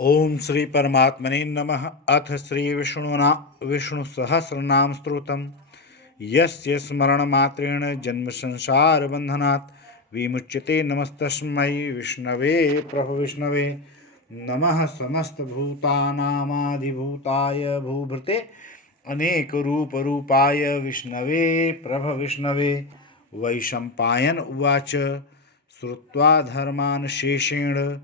ओम श्री परमात्मने नमः। अथ श्री विष्णुना विष्णुसहस्रनाम स्तोत्रम् यस्य स्मरणमात्रेण जन्म संसार बंधनात् विमुच्यते। नमस्तस्मै विष्णवे प्रभविष्णवे नमः। समस्तभूतानामादिभूताय भूभृते अनेकरूपरूपाय विष्णवे प्रभविष्णवे। वैशम्पायन उवाच श्रुत्वा धर्मान् शेषेण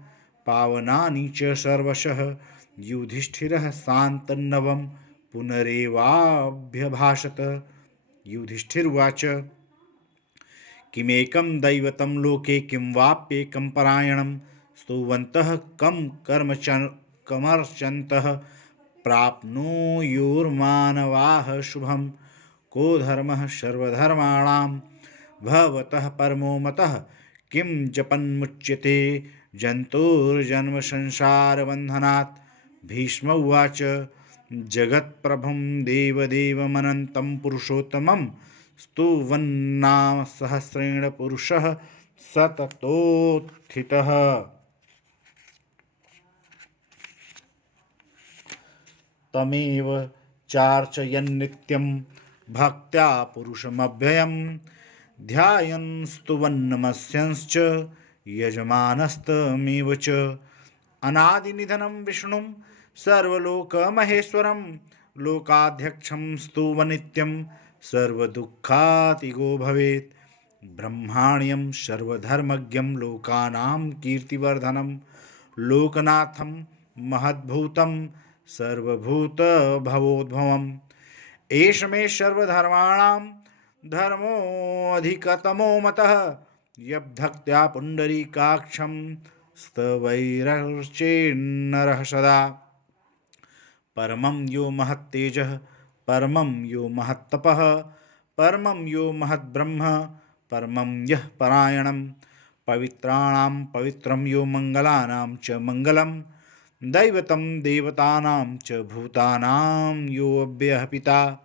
पावनानि च सर्वशः युधिष्ठिरः शान्तन्नवं पुनरेवाभ्यभाषत। युधिष्ठिर्वाच किमेकं दैवतं लोके किं वाप्येकं परायणं स्तुवन्तः कं कमर्चन्तः प्राप्नुयुर्मानवाः शुभं। को धर्मः सर्वधर्माणां भवतः परमो मतः किं जपन्मुच्यते जन्तुर्जन्म संसारबन्धनात्। भीष्म उवाच जगत्प्रभुं देवदेवमनन्तं पुरुषोत्तमं स्तुवन्नाम सहस्रेण पुरुषः सततोत्थितः। तमेव चार्चयन्नित्यं भक्त्या पुरुषमव्ययं ध्यायन् स्तुवन्नमस्यंश्च यजमानस्तमेव च। अनादिनिधनं विष्णुं सर्वलोकमहेश्वरं लोकाध्यक्षं स्तुवन्नित्यं सर्वदुःखातिगो भवेत्। ब्रह्माण्यं सर्वधर्मज्ञं लोकानां कीर्तिवर्धनं लोकनाथं महद्भूतं सर्वभूतभवोद्भवम्। एष मे सर्वधर्माणां धर्मोऽधिकतमो मतः यद्भक्त्या पुण्डरीकाक्षं स्तवैरर्चेन्नरः सदा। परमं यो महत्तेजः परमं यो महत्तपः परमं यो महद्ब्रह्म परमं यः परायणं पवित्राणां पवित्रं यो मंगलानां च मंगलं दैवतं देवतानां च भूतानां यो अव्ययः पिता।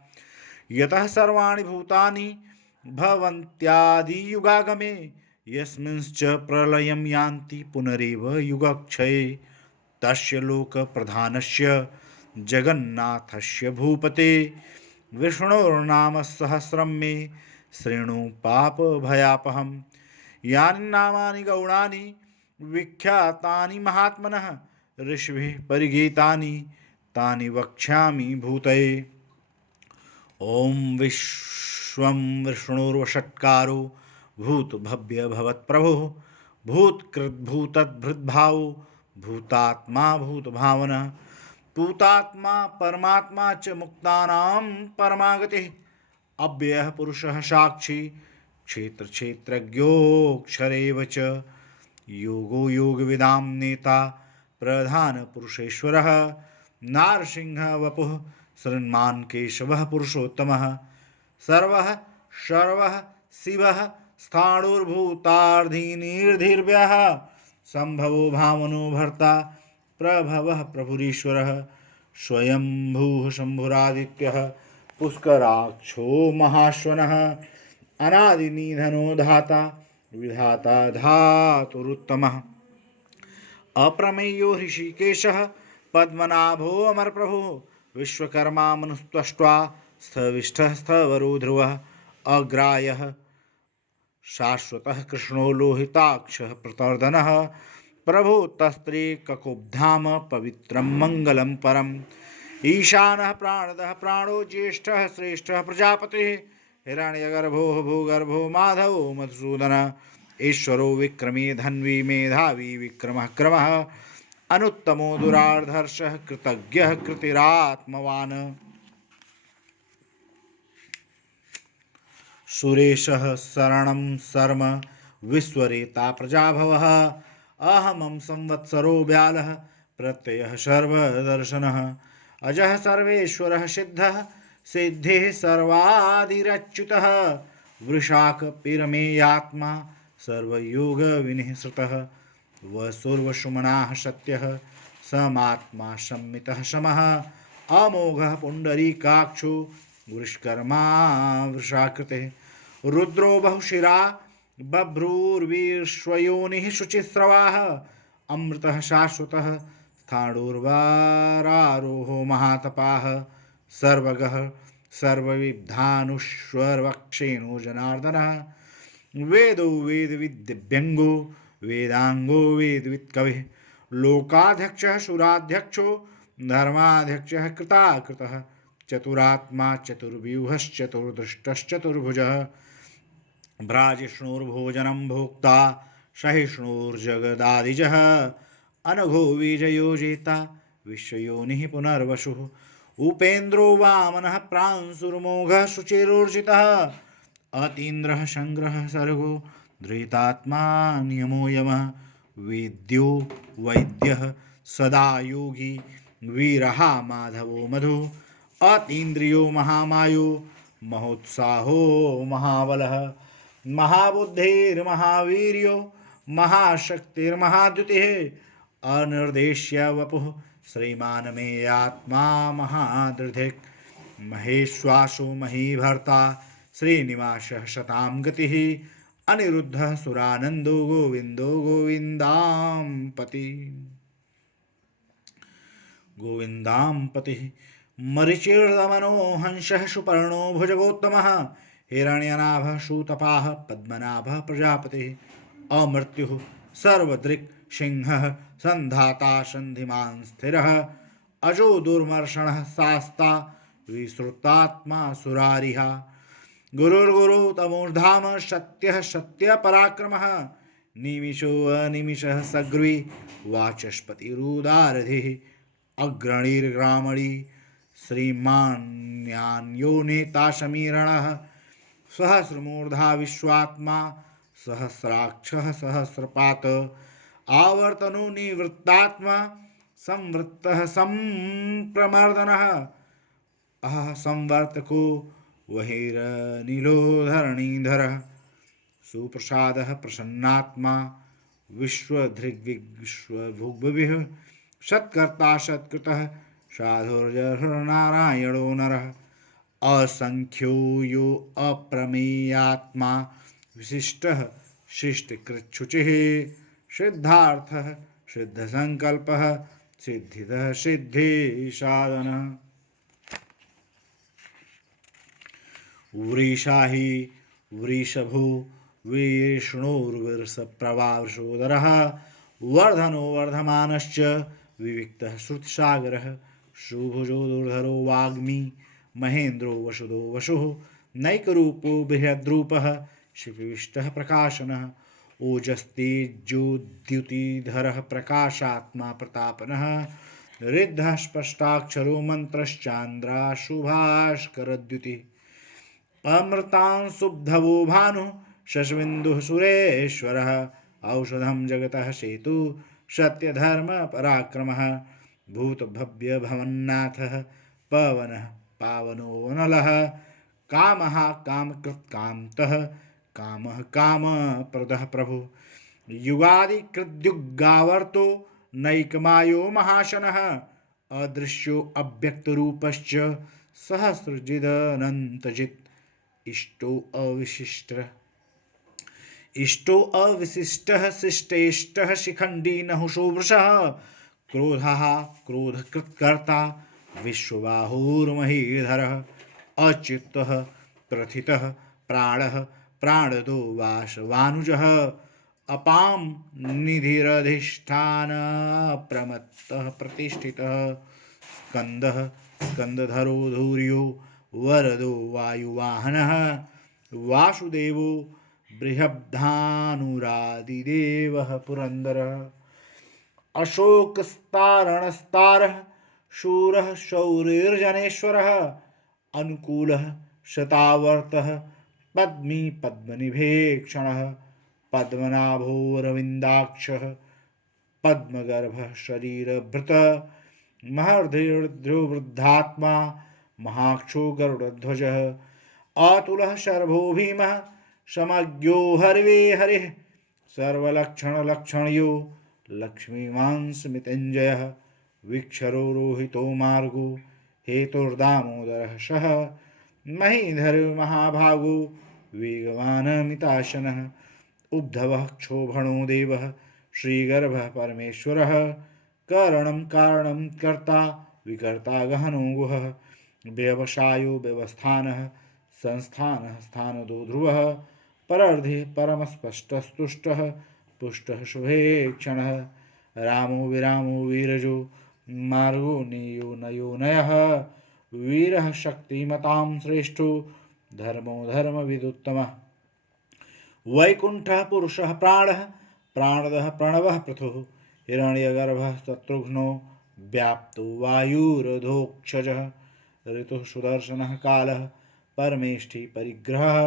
यतः सर्वाणि भूतानि भवन्त्यादियुगागमे यस्मिंश्च प्रलयं यान्ति पुनरेव युगक्षये तस्य लोकप्रधानस्य जगन्नाथस्य भूपते विष्णोर्नाम सहस्रं मे शृणु पापभयापहम्। यानि नामानि गौणानि विख्यातानि महात्मनः ऋषिभिः परिगीतानि तानि वक्ष्यामि भूतये। ओम विश्वं विष्णुर्वषट्कारो भूतभव्य भवत्प्रभुः भूतकृद्भूतद्भृद्भावो भूतात्मा भूतभावनः पूतात्मा परमात्मा च मुक्तानां परमागतिः अव्ययः पुरुषः साक्षी क्षेत्रक्षेत्रज्ञोऽक्षरेव च योगो योगविदां नेता प्रधानपुरुषेश्वरः नारसिंहः वपुः श्रीमान् केशवः पुरुषोत्तमः सर्वः सर्वः शिवः स्थाणुर्भूतार्धिनिर्धिर्व्यः सम्भवो भावनो भर्ता प्रभवः प्रभुरीश्वरः स्वयंभूः शम्भुरादित्यः पुष्कराक्षो महाश्वनः अनादिनिधनो धाता विधाता धातुरुत्तमः अप्रमेयो ऋषिकेशः पद्मनाभो अमरप्रभुः विश्वकर्मा मनुस्त्वष्ट्वा स्थविष्ठः स्थवरो ध्रुवः अग्रायः शाश्वतः कृष्णो लोहिताक्षः प्रतर्दनः प्रभो तस्त्रेककुब्धाम पवित्रं मङ्गलं परम् ईशानः प्राणदः प्राणो ज्येष्ठः श्रेष्ठः प्रजापतिः हिरण्यगर्भो भूगर्भो माधवो मधुसूदनः ईश्वरो विक्रमी धन्वी मेधावी विक्रमः क्रमः अनुत्तमो दुरार्धर्षः कृतज्ञः कृतिरात्मवान् सुरेशः शरणं शर्म विश्वरेता प्रजाभवः अहमं संवत्सरो व्यालः प्रत्ययः सर्वदर्शनः अजः सर्वेश्वरः सिद्धः सिद्धिः सर्वादिरच्युतः वृषाकपिरमेयात्मा सर्वयोगविनिःसृतः वसुर्वसुमनाः सत्यः समात्मा संमितः समः अमोघः पुण्डरीकाक्षो वृषकर्मा वृषाकृतिः रुद्रो बहुशिरा बभ्रूर्विश्वयोनिः शुचिस्रवाः अमृतः शाश्वतः स्थाणुर्वारारोहो महातपाः सर्वगः सर्वविद्धानुष्वरवक्षेणो जनार्दनः वेदो वेदविद्यभ्यङ्गो वेदांगो वेदवित्कविः लोकाध्यक्षः शूराध्यक्षो धर्माध्यक्षः कृताकृतः चतुरात्मा चतुर्व्यूहश्चतुर्दृष्टश्चतुर्भुजः भ्राजिष्णुर्भोजनं भोक्ता सहिष्णुर्जगदादिजः अनघो विजयो जेता विश्वयोनिः पुनर्वसुः उपेन्द्रो वामनः प्रांशुर्मोघः शुचिरोर्जितः अतीन्द्रः संग्रहः सर्गो धृतात्मा नियमो यमः वेद्यो वैद्यः सदा योगी वीरः माधवो मधु अतीन्द्रियो महामायो महोत्साहो महाबलः महाबुद्धिर्महावीर्यो महाशक्तिर्महाद्युतिः अनिर्देश्य वपुः श्रीमान मे आत्मा महादृधिक् महेश्वासो महीभर्ता श्रीनिवासः शतां गतिः अनिरुद्धः सुरानन्दो गोविन्दो गोविन्दाम्पति गोविन्दाम्पतिः मरीचिर्दमनो हंसः सुपर्णो भुजगोत्तमः हिरण्यनाभः शूतपाः पद्मनाभः प्रजापतिः अमृत्युः सर्वदृक् सिंहः सन्धाता सन्धिमान् स्थिरः अजो दुर्मर्षणः शास्ता विश्रुतात्मा सुरारिः गुरुर्गुरु तमोर्धाम सत्यः सत्यपराक्रमः निमिषो अनिमिषः सग्री वाचस्पतिरुदारधिः अग्रणीर्ग्रामणी श्रीमान्यान्यो नेता समीरणः सहस्रमूर्धा विश्वात्मा सहस्राक्षः सहस्रपात आवर्तनो निवृत्तात्मा संवृत्तः संप्रमर्दनः अहः संवर्तको वहिरनीलो धरणीधरः सुप्रसादः प्रसन्नात्मा विश्वधृग्विश्वभुग्भुविः सत्कर्ता सत्कृतः साधुर्जनारायणो नरः असंख्यो यो अप्रमेयात्मा विशिष्टः शिष्टकृच्छुचिः सिद्धार्थः सिद्धसंकल्पः सिद्धिदः सिद्धिसाधनः वृषा हि वृषभो विष्णुर्विरसप्रवावृषोदरः वर्धनो वर्धमानश्च विविक्तः श्रुतसागरः सुभुजो दुर्धरो वाग्मी महेन्द्रो वसुदो वसुः नैकरूपो बृहद्रूपः शिपिविष्टः प्रकाशनः ओजस्तेजोद्युतिधरः प्रकाशात्मा प्रतापनः ऋद्धः स्पष्टाक्षरो मन्त्रश्चान्द्राशुभास्करद्युतिः अमृतांशुब्धवो भानुः शशबिन्दुः सुरेश्वरः औषधं जगतः सेतु सत्यधर्मपराक्रमः भूतभव्यभवन्नाथः पवनः पावनो नलः कामः कामकृत्कान्तः कामः कामप्रदः प्रभुः युगादिकृद्युगावर्तो नैकमायो महाशनः अदृश्यो अव्यक्तरूपश्च सहस्रजिदनन्तजित् इष्टो अविशिष्टः शिष्टेष्टः शिखण्डी नहुषो वृषः क्रोधः क्रोधकृत्कर्ता विश्वबाहुर्महीधरः अच्युतः प्रथितः प्राणः प्राणदो वासवानुजः अपां निधिरधिष्ठानः प्रमत्तः प्रतिष्ठितः स्कन्दः स्कन्दधरो धूर्यो वरदो वायुवाहनः वासुदेवो बृहद्धानुरादिदेवः पुरन्दरः अशोकस्तारणस्तारः शूरः शौरिर्जनेश्वरः अनुकूलः शतावर्तः पद्मी पद्मनिभेक्षणः पद्मनाभोरविन्दाक्षः पद्मगर्भः शरीरभृतः महर्षिर्ध्रुव वृद्धात्मा महाक्षो गरुडध्वजः अतुलः शर्भो भीमः समज्ञो हरिवे हरिः सर्वलक्षणलक्षणयो लक्ष्मीमांसमितञ्जयः विक्षरो रोहितो मार्गो हेतुर्दामोदरः सः महीधरो महाभागो वेगवानमिताशनः उद्धवः क्षोभणो देवः श्रीगर्भः परमेश्वरः करणं कारणं कर्ता विकर्ता गहनो गुहः व्यवसायो व्यवस्थानः संस्थानः स्थानदो ध्रुवः परर्धे परमस्पष्टस्तुष्टः पुष्टः शुभे क्षणः रामो विरामो वीरजो मार्गो नेयो नयो नयः वीरः शक्तिमतां श्रेष्ठो धर्मो धर्मविदुत्तमः वैकुण्ठः पुरुषः प्राणः प्राणदः प्रणवः पृथुः हिरण्यगर्भः शत्रुघ्नो व्याप्तो वायुरधोक्षजः ऋतुः सुदर्शनः कालः परमेष्ठि परिग्रहः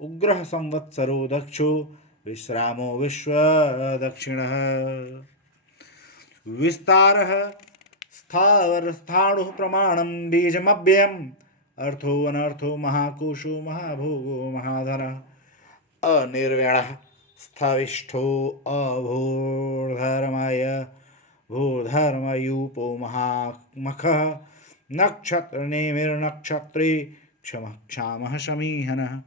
उग्रः संवत्सरो दक्षो विश्रामो विश्वदक्षिणः विस्तारः स्थावरस्थाणुः प्रमाणं बीजमव्ययम् अर्थो अनर्थो महाकोशो महाभोगो महाधनः अनिर्व्यणः स्थविष्ठो अभूर्धर्मय भूर्धर्मयूपो महामखः नक्षत्रनेमिर्नक्षत्रे क्षमः क्षामः शमीहनः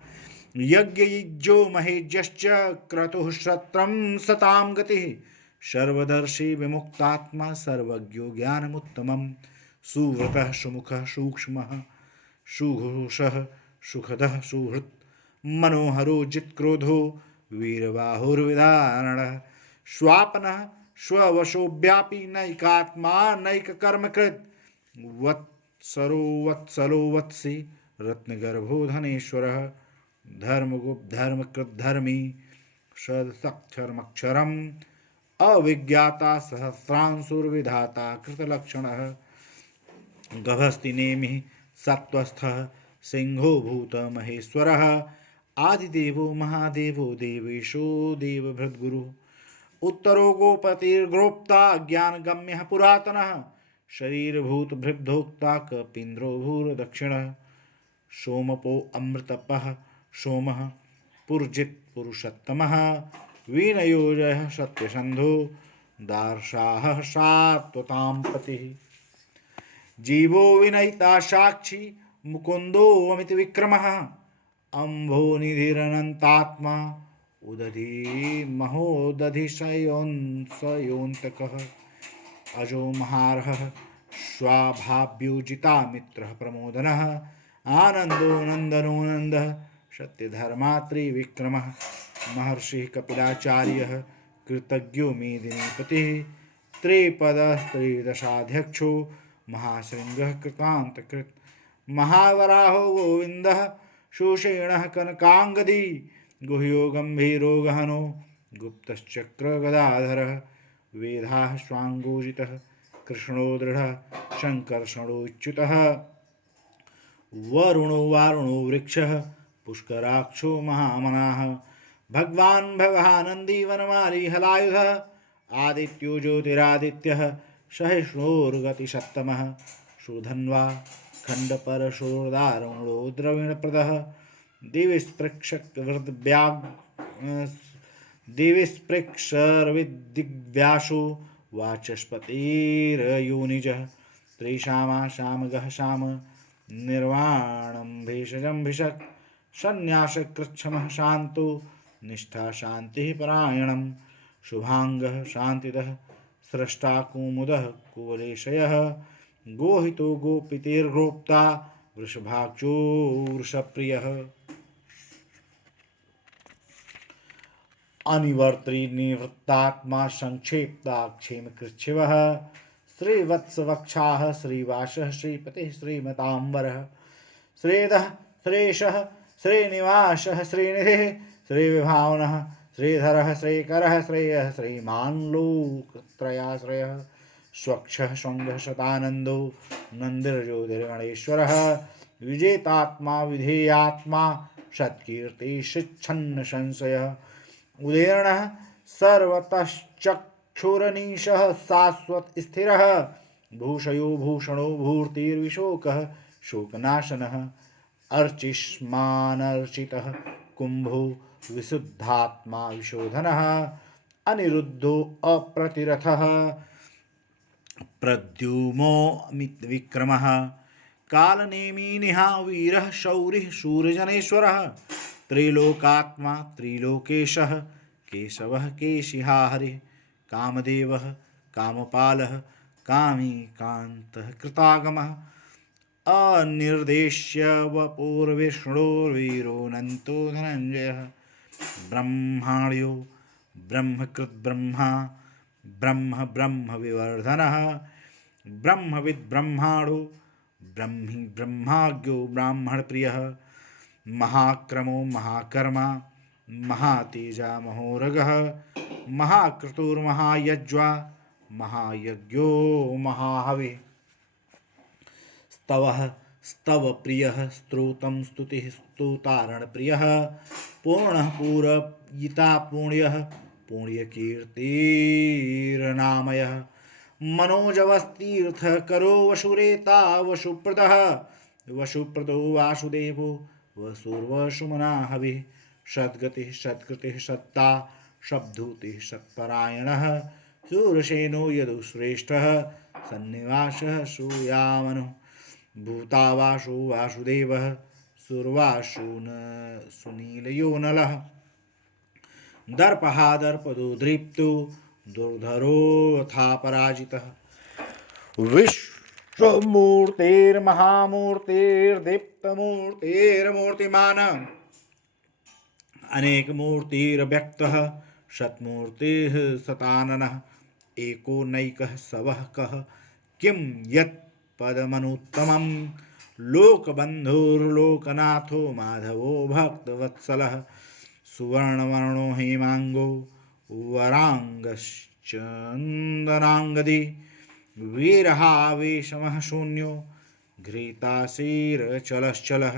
यज्ञयुज्यो महेज्यश्च क्रतुः श्रत्रं सतां गतिः सर्वदर्शी विमुक्तात्मा सर्वज्ञो ज्ञानमुत्तमं सुव्रतः सुमुखः सूक्ष्मः सुघोषः सुखदः सुहृत् मनोहरो जित्क्रोधो वीरबाहुर्विदारणः स्वापनः स्ववशोव्यापी नैकात्मा नैककर्मकृत् वत्सलो वत्सी रत्नगर्भो धनेश्वरः धर्मकृद्धर्मी सदक्षरमक्षरम् अविज्ञाता सहस्रांशुर्विधाता कृतलक्षणः गभस्तिनेमिः सत्त्वस्थः सिंहो भूतमहेश्वरः आदिदेवो महादेवो देवेशो देवभृद्गुरुः उत्तरो गोपतिर्गोप्ता ज्ञानगम्यः पुरातनः शरीरभूतभृद्भोक्ता कपीन्द्रो भूर्दक्षिणः सोमपो अमृतपः सोमः पुर्जित् पुरुषोत्तमः वीणयोजयः सत्यसन्धो दार्शाः सात्वतां पतिः जीवो विनयिता साक्षी मुकुन्दो अमित विक्रमः अम्भोनिधिरनन्तात्मा उदधि महोदधिशयोऽन्तकः अजो महार्हः स्वाभाव्योजिता मित्रः प्रमोदनः आनन्दो नन्दनो नन्दः सत्यधर्मात्रिविक्रमः महर्षिः कपिलाचार्यः कृतज्ञो मेदिनीपतिः त्रिपदस्त्रिदशाध्यक्षो महाशृङ्गः कृतान्तकृत् महावराहो गोविन्दः सुषेणः कनकाङ्गदी गुह्यो गम्भीरो गहनो गुप्तश्चक्रगदाधरः वेदाः स्वाङ्गोजितः कृष्णो दृढः शङ्कर्षणोच्युतः वरुणो वारुणो वृक्षः पुष्कराक्षो महामनाः भगवान् भगानन्दी वनमाली हलायुधः आदित्यो ज्योतिरादित्यः सहिष्णुर्गतिसत्तमः सुधन्वा खण्डपरशोर्दारुणो द्रविणप्रदः दिविस्पृक्षर्विदिग्व्यासो वाचस्पतिर्योनिजः त्रिशामाशामगः शाम निर्वाणं भेषजं भिषक् सन्न्यासकृच्छमः शान्तो निष्ठा शान्तिः परायणं शुभाङ्गः शान्तिदः स्रष्टा कुमुदः कुवलेशयः गोहितो गोपीतिर्गोप्ता वृषभाक्षो वृषप्रियः अनिवर्तनिवृत्तात्मा संक्षेप्ता क्षेमकृच्छिवः श्रीवत्सवक्षाः श्रीवासः श्रीपतिः श्रीमताम्बरः श्रीधः श्रेषः श्रीनिवासः श्रीनिधिः श्रीविभावनः श्रीधरः श्रीकरः श्रेयः श्रीमान् लोकत्रयाश्रयः स्वक्षः शृङ्गः शतानन्दो नन्दिर्ज्योतिर्गणेश्वरः विजेतात्मा विधेयात्मा सत्कीर्तिशिच्छन्न संशयः उदीर्णः सर्वतश्चक्षुरनीशः शाश्वत स्थिरः भूषयो भूषणो भूर्तिर्विशोकः शोकनाशनः अर्चिष्मानर्चितः कुम्भो विशुद्धात्मा विशोधनः अनिरुद्धो अप्रतिरथः प्रद्युम्नो विक्रमः कालनेमिनिहा वीरः शौरिः शूरजनेश्वरः त्रैलोकात्मा त्रिलोकेशः केशवः केशिहा हरिः कामदेवः कामपालः कामी कान्तः कृतागमः अनिर्देश्य वपुर्विष्णुर्वीरोऽनन्तो धनञ्जयः ब्रह्माण्यो ब्रह्मकृद्ब्रह्मा ब्रह्म ब्रह्मविवर्धनः ब्रह्मविद्ब्रह्माणो ब्रह्मी ब्रह्माज्ञो ब्राह्मणप्रियः महाक्रमो महाकर्मा महातेजा महोरगः महाक्रतुर्महायज्वा महायज्ञो महाहविः स्तवः स्तवप्रियः स्तोत्रं स्तुतिः स्तोतारणप्रियः पूर्णः पूरयिता पुण्यः पुण्यकीर्तिर्नामयः मनोजवस्तीर्थकरो वशुरेता वशुप्रदः वशुप्रदो वासुदेवो वसुर्वसुमना हविः सद्गतिः सत्कृतिः सत्ता शब्दूतिः सत्परायणः शूरसेनो यदुश्रेष्ठः सन्निवासः सूयामनुः भूतावासो वासुदेवः सुर्वासो न सुनीलयो नलः दर्पहा दर्पदो दृप्तो दुर्धरोऽथा पराजितः विश्वमूर्तेर्महामूर्तेर्दीप्तमूर्तेर्मूर्तिमान् अनेकमूर्तिरव्यक्तः शतमूर्तिः शताननः एको नैकः सवः कः किं यत् पदमनुत्तमं लोकबन्धुर्लोकनाथो माधवो भक्तवत्सलः सुवर्णवर्णो हेमाङ्गो वराङ्गश्चन्दनाङ्गदी वीरहावेशमः शून्यो घृताशीरचलश्चलः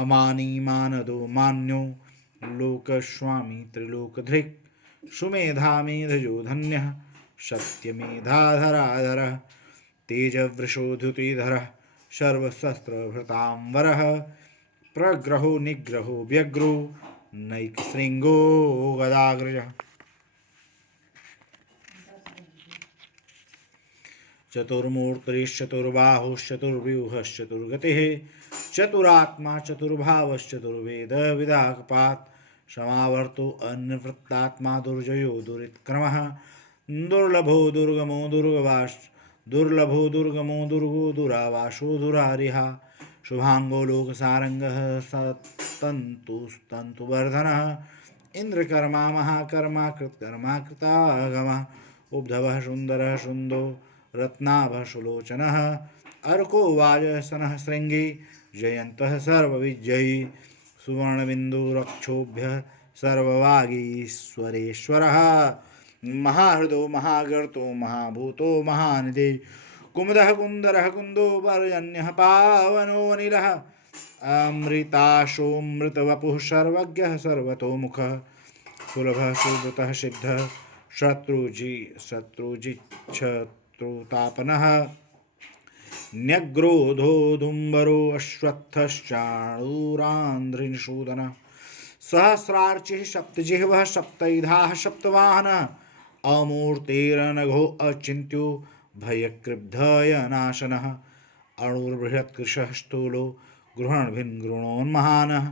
अमानीमानदो मान्यो लोकस्वामी त्रिलोकधृक् सुमेधामेधजो धन्यः सत्यमेधाधराधरः तेजवृषोधुतिधरः सर्वशस्त्रभृताम्बरः प्रग्रहो निग्रहो व्यग्रो नैकशृङ्गो गदाग्रजः चतुर्मूर्तिश्चतुर्बाहुश्चतुर्व्यूहश्चतुर्गतिः चतुरात्मा चतुर्भावश्चतुर्वेद विदाकपात् समावर्तो अन्वृत्तात्मा दुर्जयो दुरित्क्रमः दुर्लभो दुर्गमो दुर्लभो दुर्गमो दुर्गो दुरावासो दुरारिहा शुभांगो लोकसारंगः सतन्तुस्तन्तुवर्धनः इंद्रकर्मा महाकर्मा कृतकर्मा कृतागमः उद्धवः सुन्दरः सुन्दो रत्नाभः सुलोचनः अर्को वाजसनः श्रृंगी जयन्तः सर्वविजयी सुवर्णबिन्दुरक्षोभ्यः सर्ववागीश्वरेश्वरः महाहृदो महागर्तो महाभूतो महानिधि कुमुदः कुन्दरः कुन्दो पर्जन्यः पावनो अनिलः अमृताशोऽमृतवपुः सर्वज्ञः सर्वतोमुखः सुलभः सुब्रतः सिद्धः शत्रुजिच्छत्रुतापनः न्यग्रोधोदुम्बरो अश्वत्थश्चाणूरान्ध्रिनिषूदनः सहस्रार्चिः सप्तजिह्वः सप्तैधाः सप्तवाहनः अमूर्तेरनघो अचिन्त्यो भयकृब्धयनाशनः अणुर्बृहत्कृशः स्थूलो गृहणभिन्गृणोन्महानः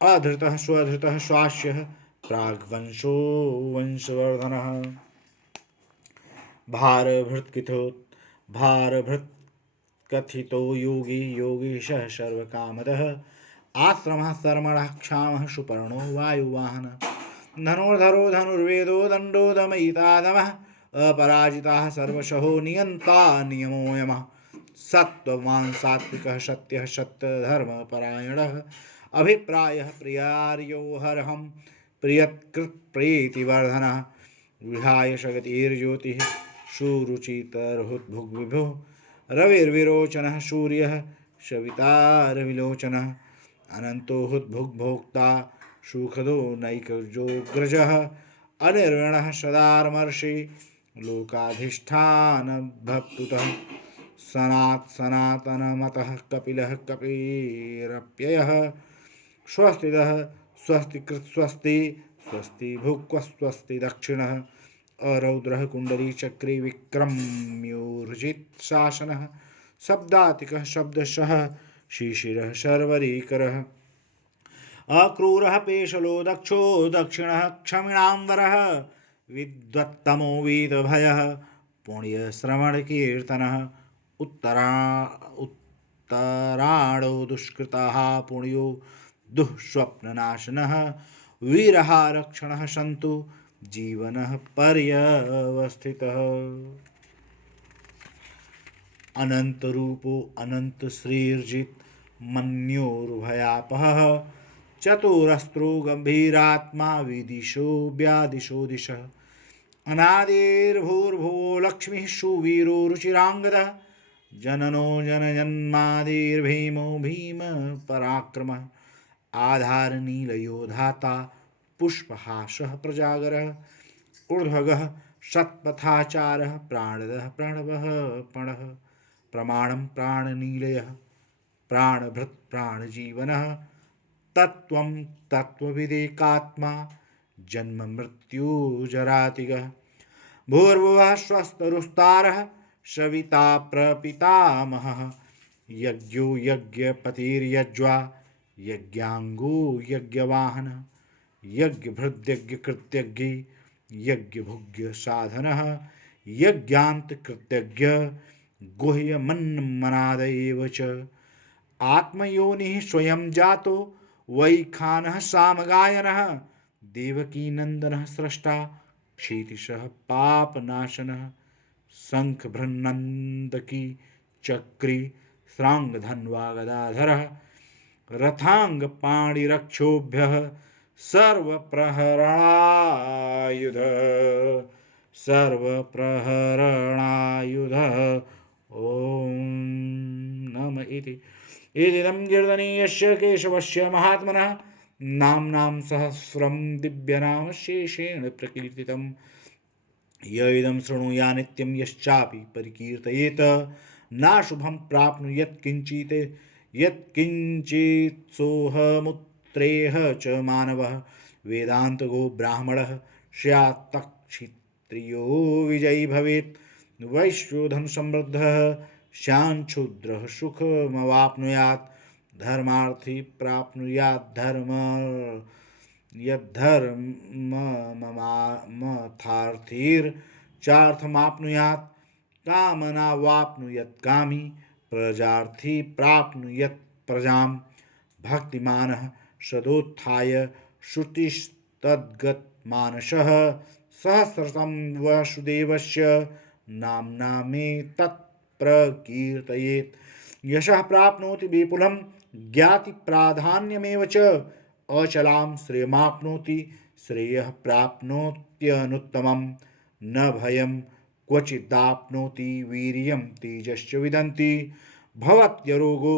अधृतः स्वधृतः स्वास्यः प्राग्वंशो वंशवर्धनः भारभृत्कथितो योगी योगीशः सर्वकामदः आश्रमः सर्मणः क्षामः सुपर्णो वायुवाहनः धनुर्धरो धनुर्वेदो दण्डो दमयितादमः अपराजिताः सर्वशहो नियन्ता नियमो यमः सत्त्ववान् सात्विकः सत्यः सत्यधर्मपरायणः अभिप्रायः प्रियार्यो हरहं प्रियत्कृत्प्रीतिवर्धनः विहाय जगतिर्ज्योतिः सुरुचितर्हुद्भुग्विभुः रविर्विरोचनः सूर्यः सवितारविलोचनः अनन्तो हुद्भुग्भोक्ता सुखदो नैकजोग्रजः अनिर्विणः सदार्मर्षि लोकाधिष्ठानभक्तुतः सनातनमतः कपिलः कपिरप्ययः स्वस्तिदः स्वस्तिकृत् स्वस्ति स्वस्ति भुक्व स्वस्ति दक्षिणः अरौद्रः कुण्डली चक्री विक्रम्योर्जित् शासनः शब्दातिकः शब्दशः शिशिरः शर्वरीकरः अक्रूरः पेशलो दक्षो दक्षिणः क्षमिणाम्बरः विद्वत्तमो वीतभयः पुण्यश्रवणकीर्तनः उत्तराणो दुष्कृताः पुण्यो दुःस्वप्ननाशनः वीरः रक्षणः सन्तु जीवनः पर्यवस्थितः। अनंत रूपो अनंत श्रीर्जित मन्योर्भयापहः चतुरस्त्रो गंभीरात्मा विदिशो व्यादिशो दिशः अनादिर्भूर्भुवो लक्ष्मीः सुवीरो रुचिराङ्गदः जननो जनजन्मादिर्भीमो भीम पराक्रमः आधारनीलयो धाता पुष्पहासः प्रजागरः ऊर्ध्वगः शतपथाचारः प्राणदः प्रणवः पणः प्रमाणं प्राणनीलयः प्राणभृत् प्राणजीवनः तत्त्वं तत्त्वविदेकात्मा जन्म मृत्युजरातिगः भूर्भुवः स्वस्तरुस्तारः सविता प्रपितामहः यज्ञो यज्ञपतिर्यज्वा यज्ञाङ्गो यज्ञवाहनः यज्ञभृद्यज्ञकृत्यज्ञ यज्ञभुग्य साधनः यज्ञान्तकृत्यज्ञ गुह्यमन्मनाद एव च आत्मयोनिः स्वयं जातो वैखानः सामगायनः देवकीनन्दनः स्रष्टा क्षितिशः पापनाशनः शङ्खभृन्नन्दकी चक्री श्राङ्गधन्वा गदाधरः रथाङ्गपाणिरक्षोभ्यः सर्वप्रहरणायुध सर्वप्रहरणायुधः ॐ नम इति इदं कीर्तनीयस्य केशवस्य महात्मनः नाम्नां सहस्रं दिव्यनामशेषेण प्रकीर्तितं य इदं शृणुया नित्यं यश्चापि परिकीर्तयेत नाशुभं प्राप्नुयात् किञ्चित् यत्किञ्चित् सोऽहमुत्रेह च मानवः वेदान्तगो ब्राह्मणः स्यात् तक्षत्रियो विजयी भवेत् वैश्योधन समृद्धः स्याच्छूद्रः सुखमवाप्नुयात् धर्मार्थी प्राप्नुयात् धर्म यद्धर्ममथार्थीर्चार्थमाप्नुयात् कामनावाप्नुयात् कामी प्रजार्थी प्राप्नुयात् प्रजां भक्तिमानः सदोत्थाय श्रुतिस्तद्गतमानसः सहस्रशं वासुदेवस्य नाम्ना मे तत्प्रकीर्तयेत् यशः प्राप्नोति विपुलं ज्ञातिप्राधान्यमेव च अचलां श्रेयमाप्नोति श्रेयः प्राप्नोत्यनुत्तमं न भयं क्वचिदाप्नोति वीर्यं तेजश्च विदन्ति भवत्यरोगो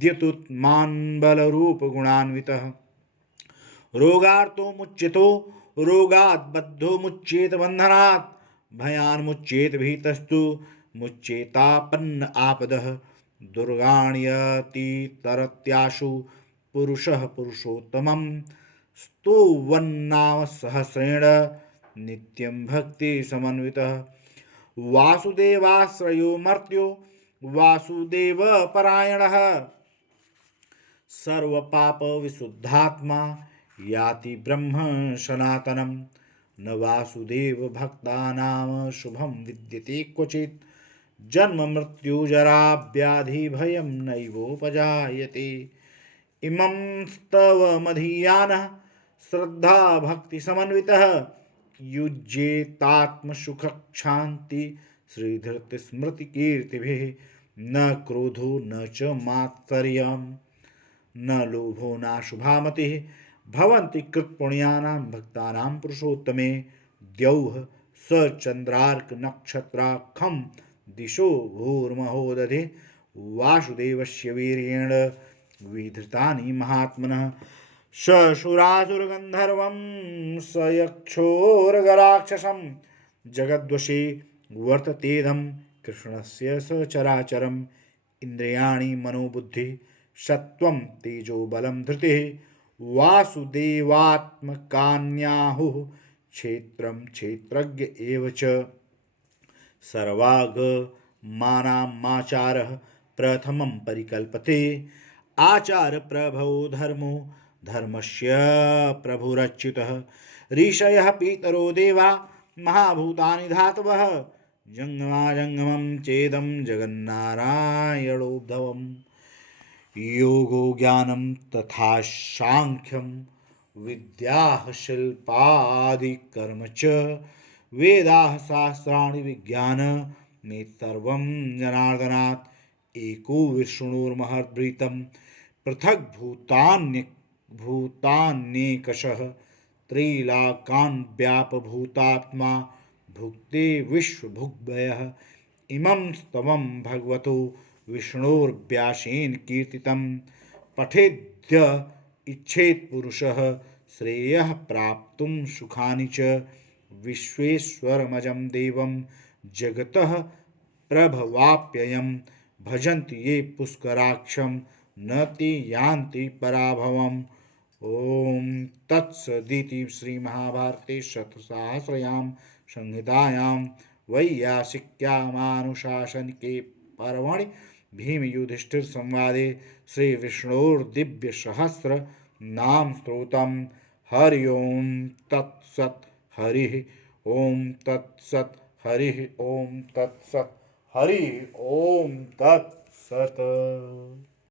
द्यतुत्मान्बलरूपगुणान्वितः रोगार्तो मुच्यतो रोगात् बद्धो मुच्येत बन्धनात् भयान्मुच्येत भीतस्तु मुच्येतापन्न आपदः दुर्गाण्यतितरत्याशु पुरुषः पुरुषोत्तमं स्तुवन्नाम सहस्रेण नित्यं भक्ति समन्वितः वासुदेवाश्रयो मर्त्यो वासुदेव परायणः सर्वपाप विशुद्धात्मा याति ब्रह्म सनातनं न वासुदेव भक्तानां शुभं विद्यते क्वचित् जन्म मृत्यु जरा व्याधि भयं नैवोपजायते इमं स्तव मधीयानः श्रद्धा भक्ति समन्वितः युज्येतात्मसुखक्षान्ति श्रीधृतस्मृतिकीर्तिभिः न क्रोधो न च मात्सर्यं न लोभो नाशुभामतिः भवन्ति कृत्पुण्यानां भक्तानां पुरुषोत्तमे द्यौः स चन्द्रार्क नक्षत्राखं दिशो भूर्महोदधे वासुदेवस्य वीर्येण विधृतानि महात्मनः शशुरासुरगन्धर्वं स यक्षोरगराक्षसं जगद्वशे वर्ततेदं कृष्णस्य सचराचरम् इन्द्रियाणि मनोबुद्धिः सत्त्वं तेजो बलं धृतिः वासुदेवात्मकान्याहुः क्षेत्रं क्षेत्रज्ञ एव च सर्वागमानामाचारः प्रथमं परिकल्पते आचार प्रभो धर्मो धर्मस्य प्रभुरच्युतः ऋषयः पितरो देवा महाभूतानि धातवः जङ्गमाजङ्गमं चेदं जगन्नारायणोद्धवम् योगो ज्ञानं तथा सांख्यं विद्याः शिल्पादिकर्म च वेदाः शास्त्राणि विज्ञानमेतत् सर्वं जनार्दनात् एको विष्णुर्महद्भृतं पृथग्भूतान्येकशः त्रैलाकान् व्यापभूतात्मा भुक्ते विश्वभुग्भयः इमं स्तवं भगवतो विष्णोर्व्यासेन कीर्तितं पठेद्य इच्छेत् पुरुषः श्रेयः प्राप्तुं सुखानि च विश्वेश्वरमजं देवं जगतः प्रभवाप्ययं भजन्ति ये पुष्कराक्षं न ते यान्ति पराभवम्। ओम तत्सदिति श्रीमहाभारते शतसहस्रयां संहितायां वैयासिक्यामानुशासनिके पर्वणि भीमयुधिष्ठिर संवादे श्रीविष्णोर्दिव्यसहस्र नाम स्तोत्रम्। हरि ओम तत्सत्। हरि ओम तत्सत्। हरि ओम तत्सत्। हरि ओम तत्सत्।